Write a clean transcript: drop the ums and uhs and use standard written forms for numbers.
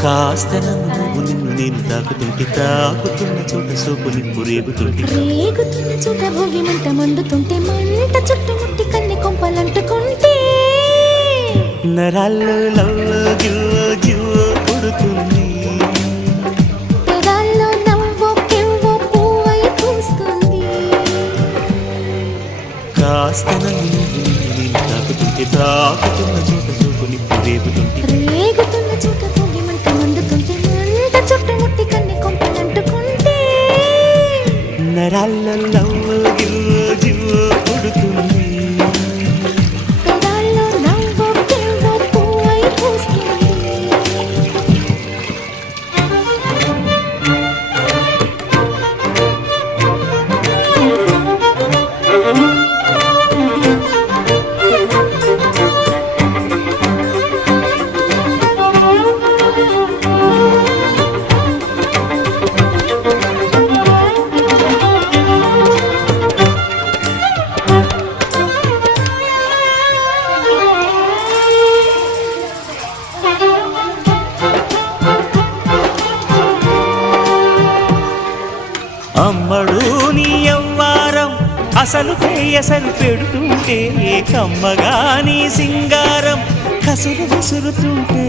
కాస్త నన్ను నిన్ను నేను తాకుతుంటే తాకుతున్న చోట సోపు నిప్పు రేగుతుంటే రేగుతున్న చోట భోగి మంట మండుతుంటే మంట చుట్టుముట్టి కన్ని కొంపలంటుకుంటే నరాల్లో లవ్లో జివ్వో జివ్వో పుడుతుంది పెదాల్లో నవ్వో కెవ్వో పువ్వై పూస్తుంది కాస్త నన్ను నిన్ను నేను తాకుతుంటే తాకుతున్న చోట సోపు నిప్పు రేగుతుంటే రేగుతున్న చోట భోగి మంట మండుతుంటే మంట చుట్టుముట్టి కన్ని కొంపలంటుకుంటే నరాల్లో లవ్లో జివ్వో జివ్వో పుడుతుంది పెదాల్లో నవ్వో కెవ్వో పువ్వై పూస్తుంది అమ్మడు నీ యవ్వారం అసలు అసలు పెడుతుంటే కమ్మగా నీ సింగారం కసురు విసురుతుంటే